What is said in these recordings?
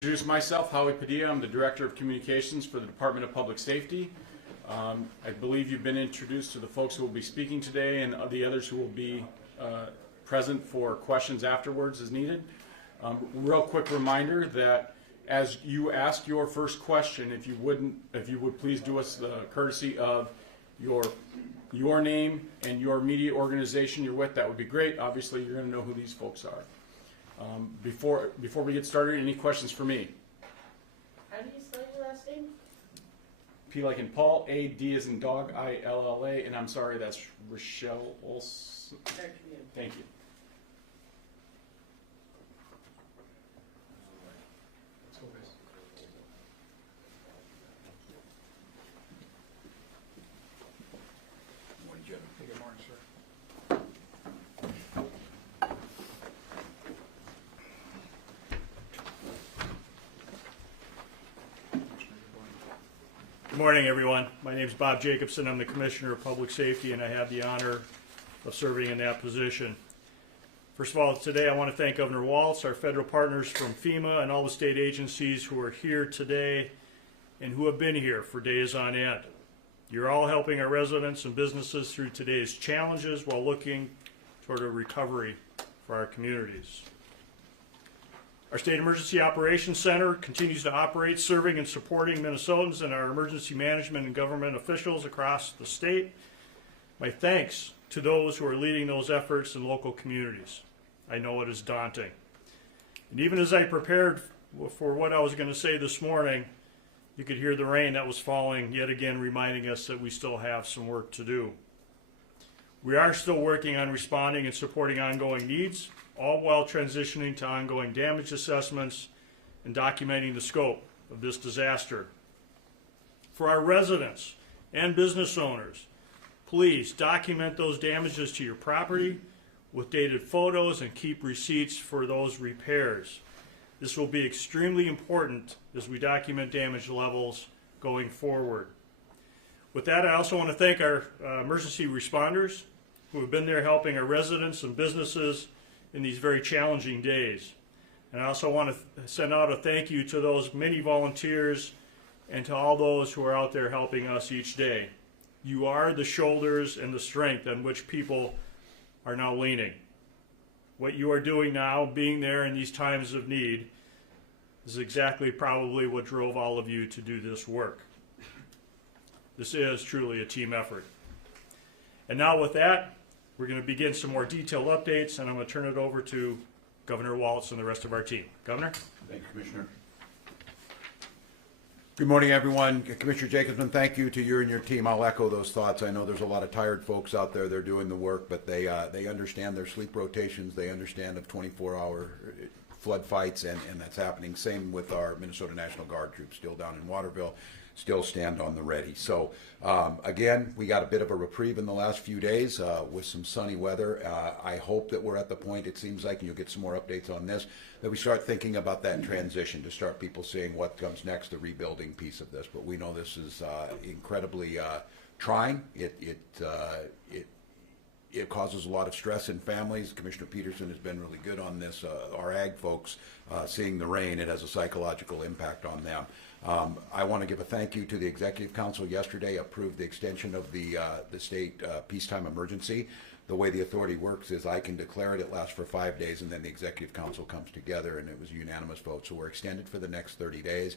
Introduce myself, Howie Padilla. I'm the Director of Communications for the Department of Public Safety. I believe you've been introduced to the folks who will be speaking today and the others who will be present for questions afterwards as needed. Real quick reminder that as you ask your first question, if you would please do us the courtesy of your name and your media organization you're with, that would be great. Obviously, you're going to know who these folks are. Before we get started, any questions for me? How do you spell your last name? P like in Paul, A, D as in dog, I, L, L, A, and I'm sorry, that's Rochelle Olson. Thank you. Let's go, guys. Good morning, Jim. Good morning, sir. Good morning, everyone. My name is Bob Jacobson. I'm the Commissioner of Public Safety, and I have the honor of serving in that position. First of all, today I want to thank Governor Walz, our federal partners from FEMA, and all the state agencies who are here today and who have been here for days on end. You're all helping our residents and businesses through today's challenges while looking toward a recovery for our communities. Our State Emergency Operations Center continues to operate, serving and supporting Minnesotans and our emergency management and government officials across the state. My thanks to those who are leading those efforts in local communities. I know it is daunting. And even as I prepared for what I was going to say this morning, you could hear the rain that was falling, yet again reminding us that we still have some work to do. We are still working on responding and supporting ongoing needs, all while transitioning to ongoing damage assessments and documenting the scope of this disaster. For our residents and business owners, please document those damages to your property with dated photos and keep receipts for those repairs. This will be extremely important as we document damage levels going forward. With that, I also want to thank our emergency responders who have been there helping our residents and businesses in these very challenging days. And I also want to send out a thank you to those many volunteers and to all those who are out there helping us each day. You are the shoulders and the strength on which people are now leaning. What you are doing now, being there in these times of need, is exactly probably what drove all of you to do this work. This is truly a team effort. And now with that, we're going to begin some more detailed updates, and I'm going to turn it over to Governor Walz and the rest of our team. Governor? Thank you, Commissioner. Good morning, everyone. Commissioner Jacobson, thank you to you and your team. I'll echo those thoughts. I know there's a lot of tired folks out there. They're doing the work, but they understand their sleep rotations. They understand of 24-hour flood fights, and that's happening. Same with our Minnesota National Guard troops still down in Waterville. Still stand on the ready. So again, we got a bit of a reprieve in the last few days with some sunny weather. I hope that we're at the point, it seems like, and you'll get some more updates on this, that we start thinking about that transition to start people seeing what comes next, the rebuilding piece of this. But we know this is incredibly trying. It causes a lot of stress in families. Commissioner Peterson has been really good on this. Our ag folks, seeing the rain, it has a psychological impact on them. I want to give a thank you to the Executive Council. Yesterday approved the extension of the state peacetime emergency. The way the authority works is I can declare it lasts for 5 days, and then the Executive Council comes together, and it was a unanimous vote. So we're extended for the next 30 days.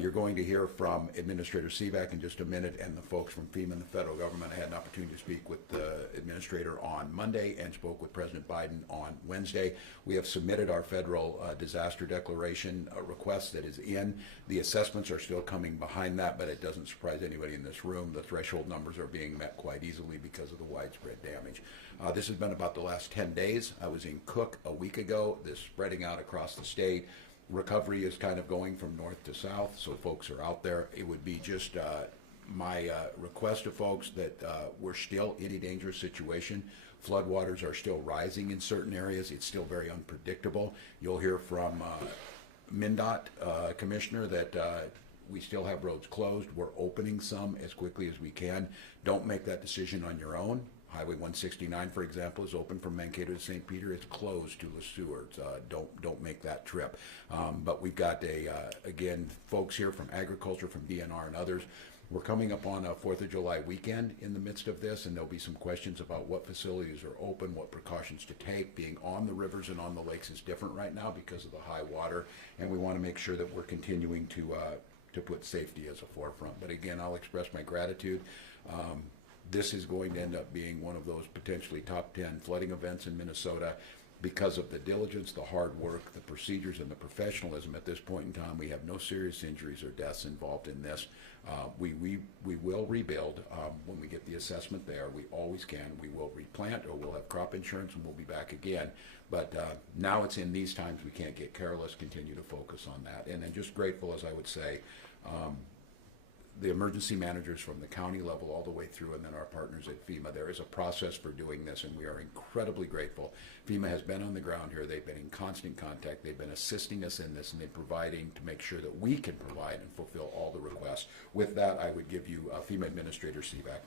You're going to hear from Administrator Sivak in just a minute, and the folks from FEMA and the federal government. I had an opportunity to speak with the administrator on Monday and spoke with President Biden on Wednesday. We have submitted our federal disaster declaration request that is in. The assessments are still coming behind that, but it doesn't surprise anybody in this room. The threshold numbers are being met quite easily because of the widespread damage. This has been about the last 10 days. I was in Cook a week ago. This spreading out across the state. Recovery is kind of going from north to south, so folks are out there. It would be just my request to folks that we're still in a dangerous situation. Floodwaters are still rising in certain areas. It's still very unpredictable. You'll hear from MnDOT Commissioner that we still have roads closed. We're opening some as quickly as we can. Don't make that decision on your own. Highway 169, for example, is open from Mankato to St. Peter. It's closed to Le Seward. Don't make that trip. But we've got again, folks here from agriculture, from DNR and others. We're coming up on a 4th of July weekend in the midst of this, and there'll be some questions about what facilities are open, what precautions to take. Being on the rivers and on the lakes is different right now because of the high water, and we want to make sure that we're continuing to put safety as a forefront. But again, I'll express my gratitude. This is going to end up being one of those potentially top 10 flooding events in Minnesota because of the diligence, the hard work, the procedures, and the professionalism. At this point in time, we have no serious injuries or deaths involved in this. We will rebuild when we get the assessment there. We always can. We will replant, or we'll have crop insurance, and we'll be back again. But now it's in these times we can't get careless, continue to focus on that. And then just grateful, as I would say, the emergency managers from the county level all the way through, and then our partners at FEMA. There is a process for doing this, and we are incredibly grateful. FEMA has been on the ground here. They've been in constant contact. They've been assisting us in this, and they're providing to make sure that we can provide and fulfill all the requests. With that, I would give you FEMA Administrator Seeback.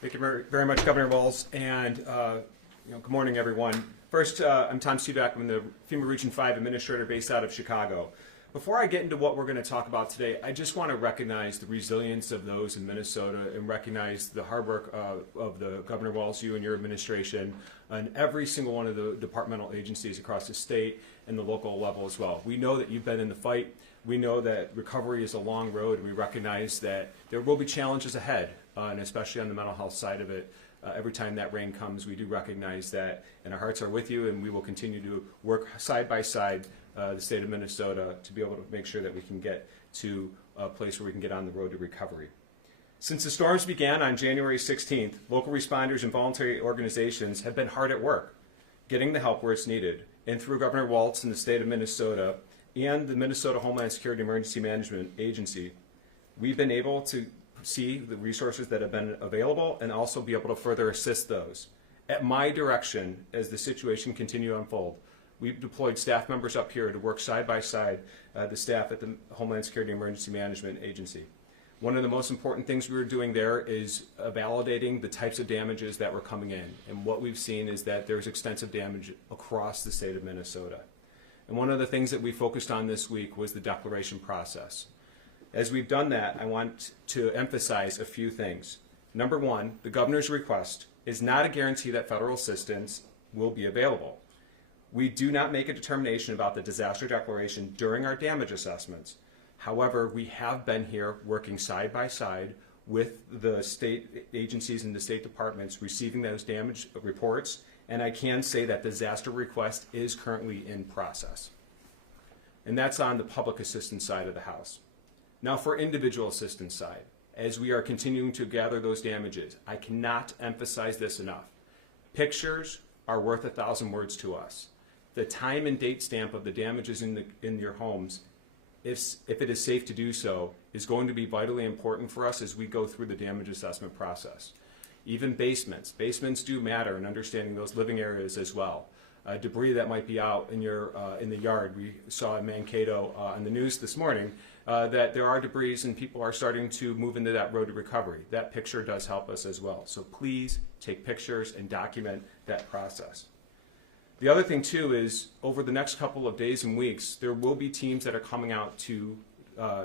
Thank you very much, Governor Walz, and good morning, everyone. First, I'm Tom Seeback. I'm the FEMA Region 5 Administrator based out of Chicago. Before I get into what we're going to talk about today, I just want to recognize the resilience of those in Minnesota and recognize the hard work of the Governor Walz, you and your administration, and every single one of the departmental agencies across the state and the local level as well. We know that you've been in the fight. We know that recovery is a long road. We recognize that there will be challenges ahead, and especially on the mental health side of it. Every time that rain comes, we do recognize that, and our hearts are with you, and we will continue to work side by side, the state of Minnesota, to be able to make sure that we can get to a place where we can get on the road to recovery. Since the storms began on January 16th, local responders and voluntary organizations have been hard at work, getting the help where it's needed. And through Governor Walz and the state of Minnesota and the Minnesota Homeland Security Emergency Management Agency, we've been able to see the resources that have been available and also be able to further assist those. At my direction, as the situation continues to unfold, we've deployed staff members up here to work side by side the staff at the Homeland Security Emergency Management Agency. One of the most important things we were doing there is validating the types of damages that were coming in. And what we've seen is that there's extensive damage across the state of Minnesota. And one of the things that we focused on this week was the declaration process. As we've done that, I want to emphasize a few things. Number one, the governor's request is not a guarantee that federal assistance will be available. We do not make a determination about the disaster declaration during our damage assessments. However, we have been here working side by side with the state agencies and the state departments receiving those damage reports, and I can say that the disaster request is currently in process. And that's on the public assistance side of the house. Now for individual assistance side, as we are continuing to gather those damages, I cannot emphasize this enough. Pictures are worth 1,000 words to us. The time and date stamp of the damages in your homes, if it is safe to do so, is going to be vitally important for us as we go through the damage assessment process. Even basements. Basements do matter in understanding those living areas as well. Debris that might be out in the yard. We saw in Mankato on the news this morning that there are debris and people are starting to move into that road to recovery. That picture does help us as well. So please take pictures and document that process. The other thing too is over the next couple of days and weeks, there will be teams that are coming out to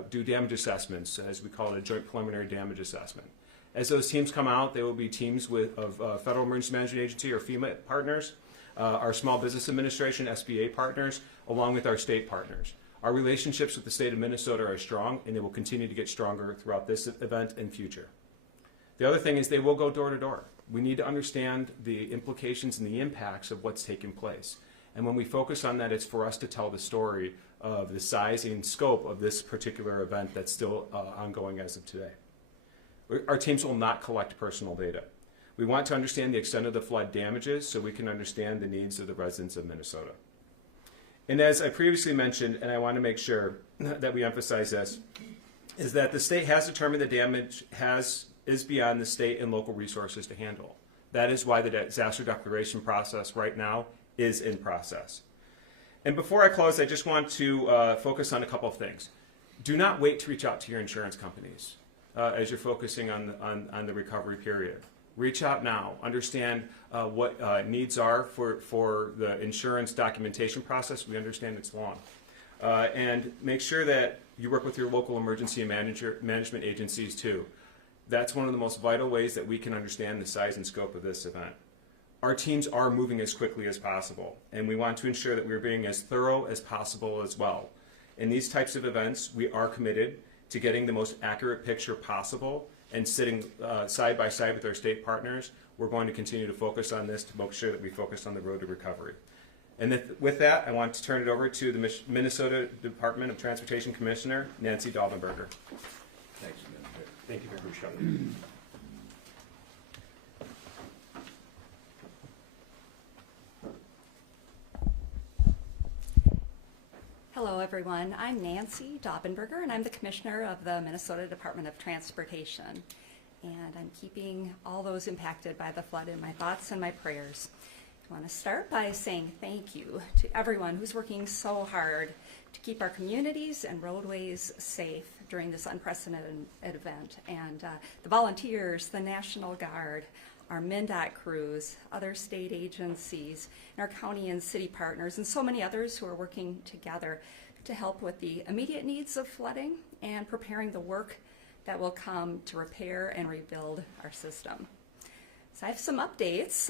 do damage assessments, as we call it, a joint preliminary damage assessment. As those teams come out, they will be teams of Federal Emergency Management Agency or FEMA partners, our Small Business Administration, SBA partners, along with our state partners. Our relationships with the state of Minnesota are strong, and they will continue to get stronger throughout this event and future. The other thing is they will go door to door. We need to understand the implications and the impacts of what's taking place. And when we focus on that, it's for us to tell the story of the size and scope of this particular event that's still ongoing as of today. Our teams will not collect personal data. We want to understand the extent of the flood damages so we can understand the needs of the residents of Minnesota. And as I previously mentioned, and I want to make sure that we emphasize this, is that the state has determined the damage is beyond the state and local resources to handle. That is why the disaster declaration process right now is in process. And before I close, I just want to focus on a couple of things. Do not wait to reach out to your insurance companies. as you're focusing on the recovery period. Reach out now. Understand what needs are for the insurance documentation process. We understand it's long. And make sure that you work with your local emergency management agencies too. That's one of the most vital ways that we can understand the size and scope of this event. Our teams are moving as quickly as possible, and we want to ensure that we're being as thorough as possible as well. In these types of events, we are committed to getting the most accurate picture possible and sitting side by side with our state partners. We're going to continue to focus on this to make sure that we focus on the road to recovery. And with that, I want to turn it over to the Minnesota Department of Transportation Commissioner, Nancy Daubenberger. Thanks, Administrator. Thank you very much, Governor. Hello, everyone. I'm Nancy Daubenberger, and I'm the Commissioner of the Minnesota Department of Transportation. And I'm keeping all those impacted by the flood in my thoughts and my prayers. I want to start by saying thank you to everyone who's working so hard to keep our communities and roadways safe during this unprecedented event. And the volunteers, the National Guard, our MnDOT crews, other state agencies, and our county and city partners, and so many others who are working together to help with the immediate needs of flooding and preparing the work that will come to repair and rebuild our system. So I have some updates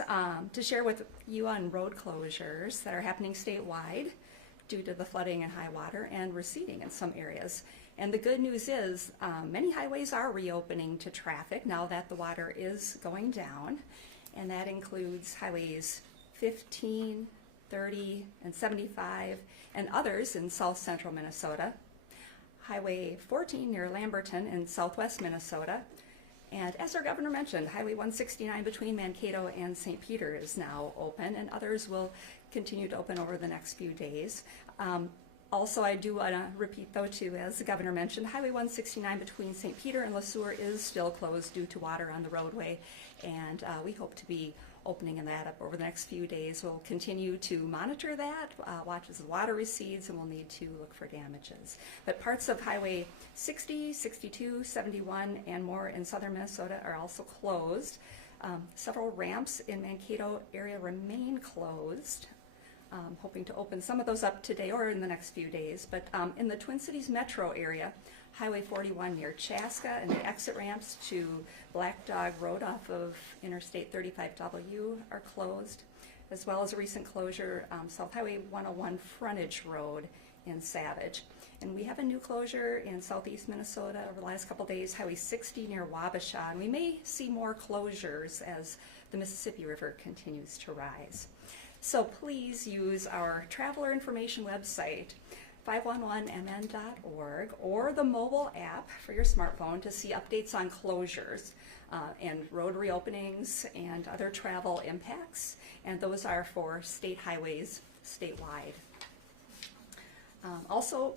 to share with you on road closures that are happening statewide due to the flooding and high water and receding in some areas. And the good news is many highways are reopening to traffic now that the water is going down, and that includes highways 15, 30, and 75, and others in south central Minnesota, Highway 14 near Lamberton in southwest Minnesota, and as our governor mentioned, Highway 169 between Mankato and St. Peter is now open, and others will continue to open over the next few days. Also, I do want to repeat, though, too, as the governor mentioned, Highway 169 between St. Peter and Le Sueur is still closed due to water on the roadway, and we hope to be opening that up over the next few days. We'll continue to monitor that, watch as the water recedes, and we'll need to look for damages. But parts of Highway 60, 62, 71, and more in southern Minnesota are also closed. Several ramps in Mankato area remain closed. Hoping to open some of those up today or in the next few days. But in the Twin Cities metro area, Highway 41 near Chaska and the exit ramps to Black Dog Road off of Interstate 35W are closed, as well as a recent closure, South Highway 101 Frontage Road in Savage. And we have a new closure in southeast Minnesota over the last couple days, Highway 60 near Wabasha. And we may see more closures as the Mississippi River continues to rise. So please use our traveler information website, 511mn.org, or the mobile app for your smartphone to see updates on closures and road reopenings and other travel impacts. And those are for state highways statewide. Also,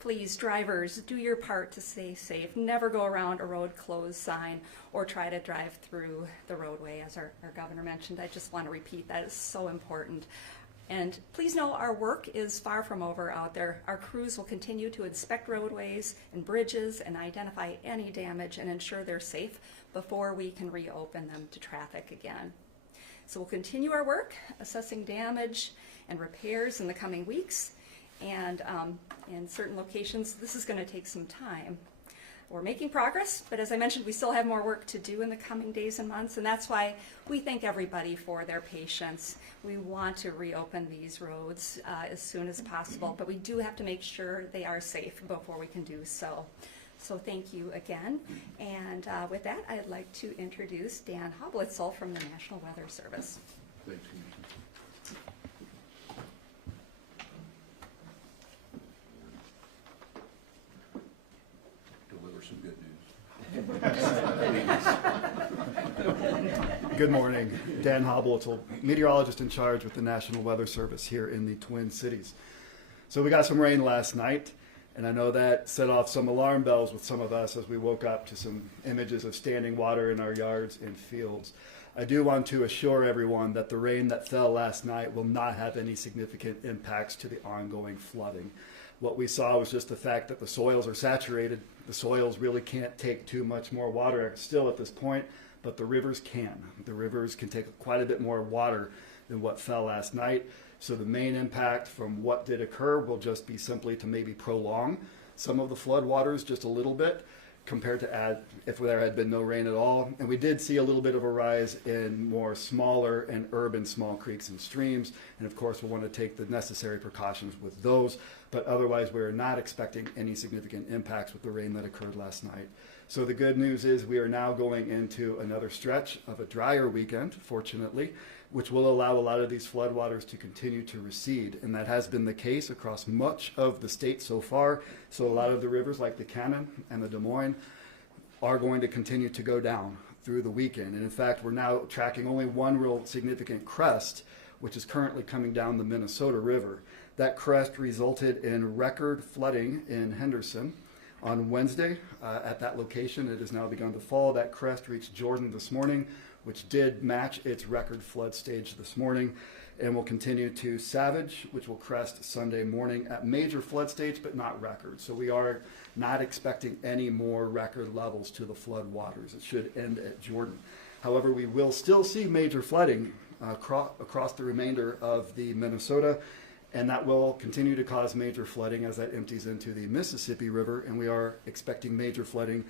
please, drivers, do your part to stay safe. Never go around a road closed sign or try to drive through the roadway, as our governor mentioned. I just want to repeat that is so important. And please know our work is far from over out there. Our crews will continue to inspect roadways and bridges and identify any damage and ensure they're safe before we can reopen them to traffic again. So we'll continue our work assessing damage and repairs in the coming weeks. And in certain locations, this is going to take some time. We're making progress, but as I mentioned, we still have more work to do in the coming days and months, and that's why we thank everybody for their patience. We want to reopen these roads as soon as possible, but we do have to make sure they are safe before we can do so. So thank you again. And with that, I'd like to introduce Dan Hoblitzel from the National Weather Service. Thanks, Commissioner. Deliver some good news. Good morning. Dan Hoblitzel, meteorologist in charge with the National Weather Service here in the Twin Cities. So we got some rain last night, and I know that set off some alarm bells with some of us as we woke up to some images of standing water in our yards and fields. I do want to assure everyone that the rain that fell last night will not have any significant impacts to the ongoing flooding. What we saw was just the fact that the soils are saturated. The soils really can't take too much more water still at this point, but the rivers can. The rivers can take quite a bit more water than what fell last night. So the main impact from what did occur will just be simply to maybe prolong some of the flood waters just a little bit compared to if there had been no rain at all. And we did see a little bit of a rise in more smaller and urban small creeks and streams. And of course, we'll want to take the necessary precautions with those. But otherwise, we're not expecting any significant impacts with the rain that occurred last night. So the good news is we are now going into another stretch of a drier weekend, fortunately, which will allow a lot of these floodwaters to continue to recede. And that has been the case across much of the state so far. So a lot of the rivers like the Cannon and the Des Moines are going to continue to go down through the weekend. And in fact, we're now tracking only one real significant crest, which is currently coming down the Minnesota River. That crest resulted in record flooding in Henderson on Wednesday at that location. It has now begun to fall. That crest reached Jordan this morning, which did match its record flood stage this morning, and will continue to Savage, which will crest Sunday morning at major flood stage, but not record. So we are not expecting any more record levels to the flood waters. It should end at Jordan. However, we will still see major flooding across the remainder of the Minnesota, and that will continue to cause major flooding as that empties into the Mississippi River, and we are expecting major flooding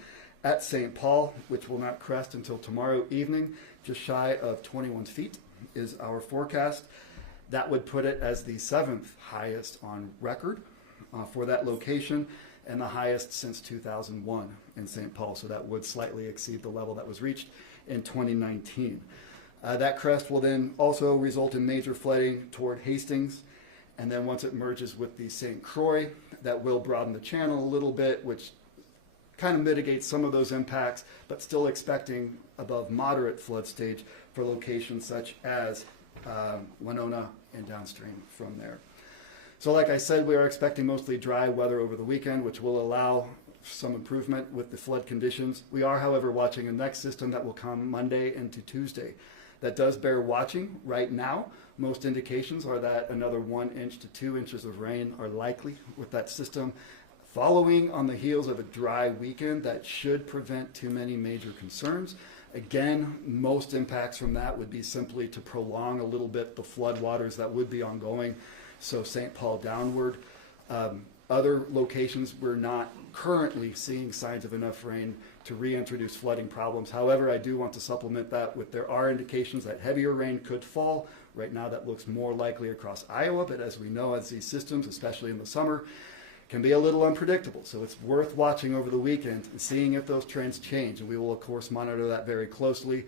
at St. Paul, which will not crest until tomorrow evening. Just shy of 21 feet is our forecast. That would put it as the 7th highest on record for that location, and the highest since 2001 in St. Paul. So that would slightly exceed the level that was reached in 2019. That crest will then also result in major flooding toward Hastings. And then once it merges with the St. Croix, that will broaden the channel a little bit, which kind of mitigates some of those impacts, but still expecting above moderate flood stage for locations such as Winona and downstream from there. So like I said, we are expecting mostly dry weather over the weekend, which will allow some improvement with the flood conditions. We are, however, watching a next system that will come Monday into Tuesday. That does bear watching right now. Most indications are that another 1 inch to 2 inches of rain are likely with that system. Following on the heels of a dry weekend, that should prevent too many major concerns. Again, most impacts from that would be simply to prolong a little bit the flood waters that would be ongoing. So St. Paul downward. Other locations, we're not currently seeing signs of enough rain to reintroduce flooding problems. However, I do want to supplement that with there are indications that heavier rain could fall. Right now that looks more likely across Iowa, but as we know, as these systems, especially in the summer, can be a little unpredictable. So it's worth watching over the weekend and seeing if those trends change. And we will, of course, monitor that very closely.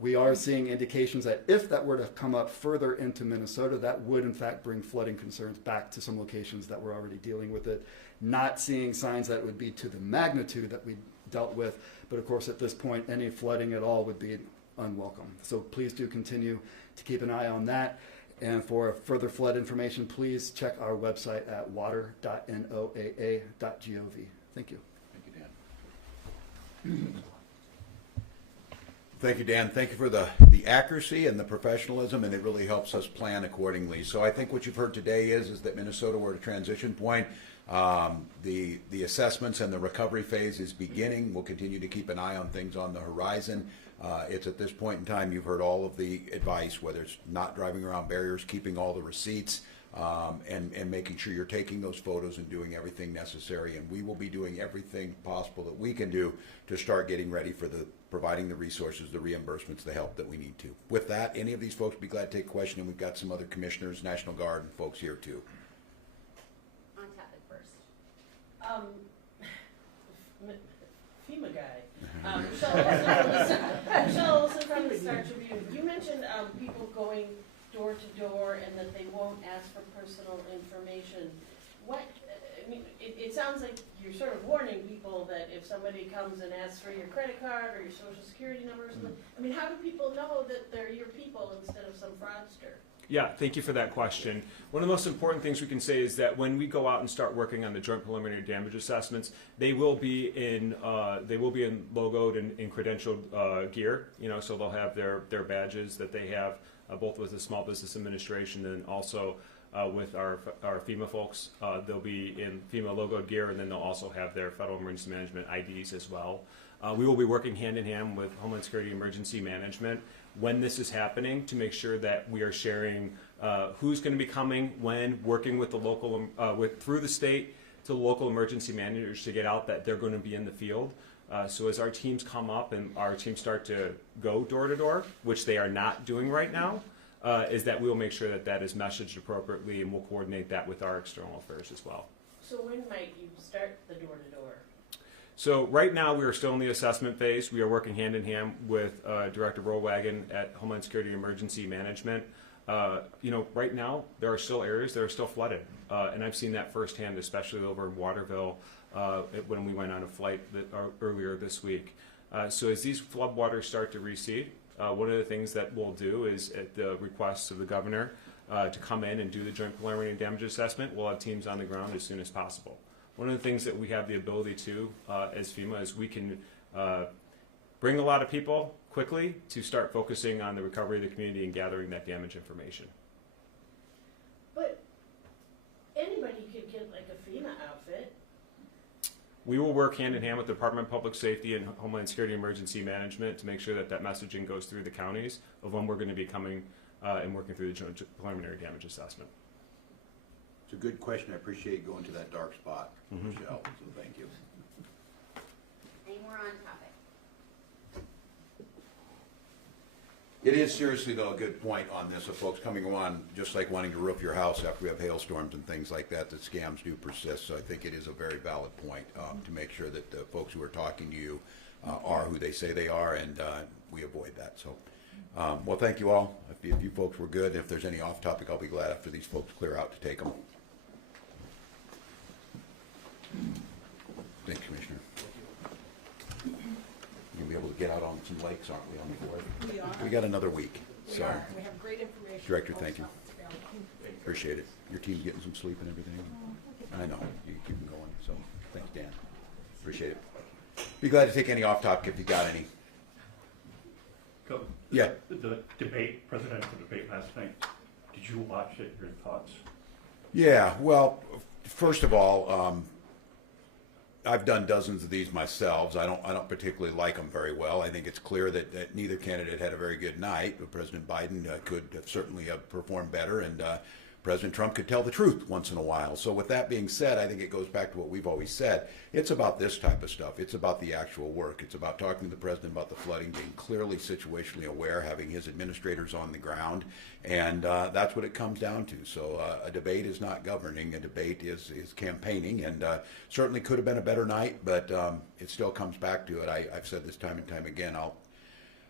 We are seeing indications that if that were to come up further into Minnesota, that would in fact bring flooding concerns back to some locations that were already dealing with it. Not seeing signs that would be to the magnitude that we dealt with, but of course at this point any flooding at all would be unwelcome. So please do continue to keep an eye on that. And for further flood information, please check our website at water.noaa.gov. Thank you. Thank you, Dan. Thank you, Dan. Thank you for the accuracy and the professionalism, and it really helps us plan accordingly. So I think what you've heard today is that Minnesota, we're at a transition point. The assessments and the recovery phase is beginning. We'll continue to keep an eye on things on the horizon. It's at this point in time, you've heard all of the advice, whether it's not driving around barriers, keeping all the receipts, and making sure you're taking those photos and doing everything necessary. And we will be doing everything possible that we can do to start getting ready for providing the resources, the reimbursements, the help that we need to. With that, any of these folks would be glad to take a question, and we've got some other commissioners, National Guard, and folks here too. On topic first. FEMA guy. Michelle Olson from the Star Tribune. You mentioned people going door to door and that they won't ask for personal information. It sounds like you're sort of warning people that if somebody comes and asks for your credit card or your social security number or something, how do people know that they're your people instead of some fraudster? Yeah, thank you for that question. One of the most important things we can say is that when we go out and start working on the joint preliminary damage assessments, they will be in logoed and in credentialed gear. So they'll have their badges that they have both with the Small Business Administration and also with our FEMA folks. They'll be in FEMA logoed gear, and then they'll also have their Federal Emergency Management IDs as well. We will be working hand in hand with Homeland Security Emergency Management when this is happening to make sure that we are sharing who's going to be coming, when, working with the local, through the state to the local emergency managers to get out that they're going to be in the field. So as our teams come up and our teams start to go door to door, which they are not doing right now, is that we will make sure that that is messaged appropriately, and we'll coordinate that with our external affairs as well. So when might you start the door-to-door? So right now we are still in the assessment phase. We are working hand in hand with Director Rollwagon at Homeland Security Emergency Management. Right now there are still areas that are still flooded, and I've seen that firsthand, especially over in Waterville when we went on a flight earlier this week. So as these floodwaters start to recede, one of the things that we'll do is, at the request of the governor, to come in and do the joint preliminary damage assessment. We'll have teams on the ground as soon as possible. One of the things that we have the ability to, as FEMA, is we can bring a lot of people quickly to start focusing on the recovery of the community and gathering that damage information. But anybody could get like a FEMA outfit. We will work hand in hand with the Department of Public Safety and Homeland Security Emergency Management to make sure that that messaging goes through the counties of when we're going to be coming and working through the joint preliminary damage assessment. It's a good question. I appreciate going to that dark spot, Michelle, so thank you. Any more on topic? It is seriously, though, a good point on this of folks coming on, just like wanting to roof your house after we have hailstorms and things like that, that scams do persist. So I think it is a very valid point to make sure that the folks who are talking to you are who they say they are, and we avoid that. So, well, thank you all. If you folks were good, if there's any off topic, I'll be glad after these folks clear out to take them. Thanks, Commissioner. You'll be able to get out on some lakes, aren't we, on the board? We are. We got another week. We So, are. We have great information. Director, thank you. Appreciate it. Your team's getting some sleep and everything. I know, you keep them going, so thanks, Dan. Appreciate it. Be glad to take any off topic if you got any. Go. Yeah. The debate, presidential debate last night, did you watch it? Your thoughts? Yeah, well, first of all, I've done dozens of these myself. I don't particularly like them very well. I think it's clear that neither candidate had a very good night. But President Biden could have certainly have performed better, and President Trump could tell the truth once in a while. So with that being said, I think it goes back to what we've always said. It's about this type of stuff. It's about the actual work. It's about talking to the president about the flooding, being clearly situationally aware, having his administrators on the ground, and that's what it comes down to. So a debate is not governing. A debate is campaigning, and certainly could have been a better night, but it still comes back to it. I've said this time and time again.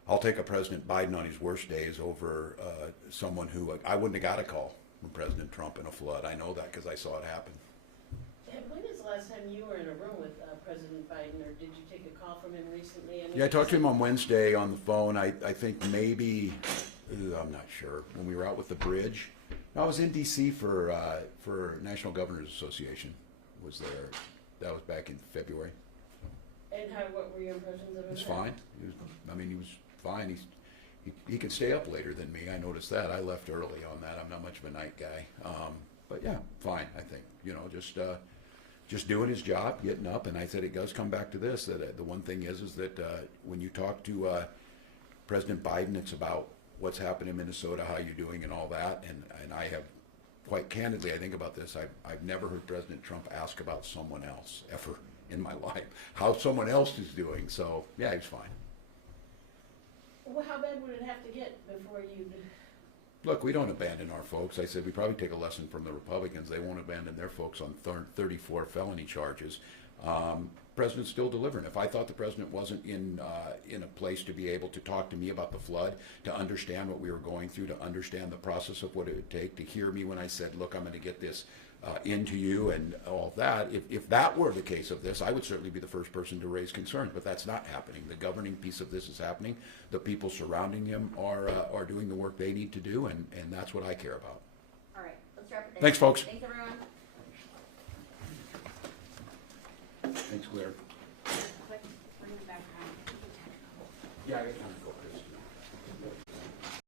I'll take a President Biden on his worst days over someone who I wouldn't have got a call from President Trump in a flood. I know that because I saw it happen. And when is the last time you were in a room with President Biden, or did you take a call from him recently? I mean, Yeah, I talked to him on Wednesday on the phone. I think maybe, I'm not sure, when we were out with the bridge. I was in D.C. for National Governors Association. Was there? That was back in February. And what were your impressions of him? He was then? fine. He was fine. He could stay up later than me. I noticed that. I left early on that. I'm not much of a night guy. But yeah, fine, I think. Just doing his job, getting up. And I said it does come back to this, that the one thing is that when you talk to President Biden, it's about what's happened in Minnesota, how you're doing and all that. And I have, quite candidly, I think about this, I've never heard President Trump ask about someone else ever in my life, how someone else is doing. So yeah, he's fine. Well, how bad would it have to get before you? Look, we don't abandon our folks. I said we probably take a lesson from the Republicans. They won't abandon their folks on 34 felony charges. President's still delivering. If I thought the president wasn't in a place to be able to talk to me about the flood, to understand what we were going through, to understand the process of what it would take, to hear me when I said, look, I'm going to get this into you and all that, if that were the case of this, I would certainly be the first person to raise concerns, but that's not happening. The governing piece of this is happening. The people surrounding him are doing the work they need to do, and that's what I care about. All right, let's wrap it there. Thanks, folks. Thanks, everyone. Thanks, Claire. Quick, bring it back around. Yeah, I got time.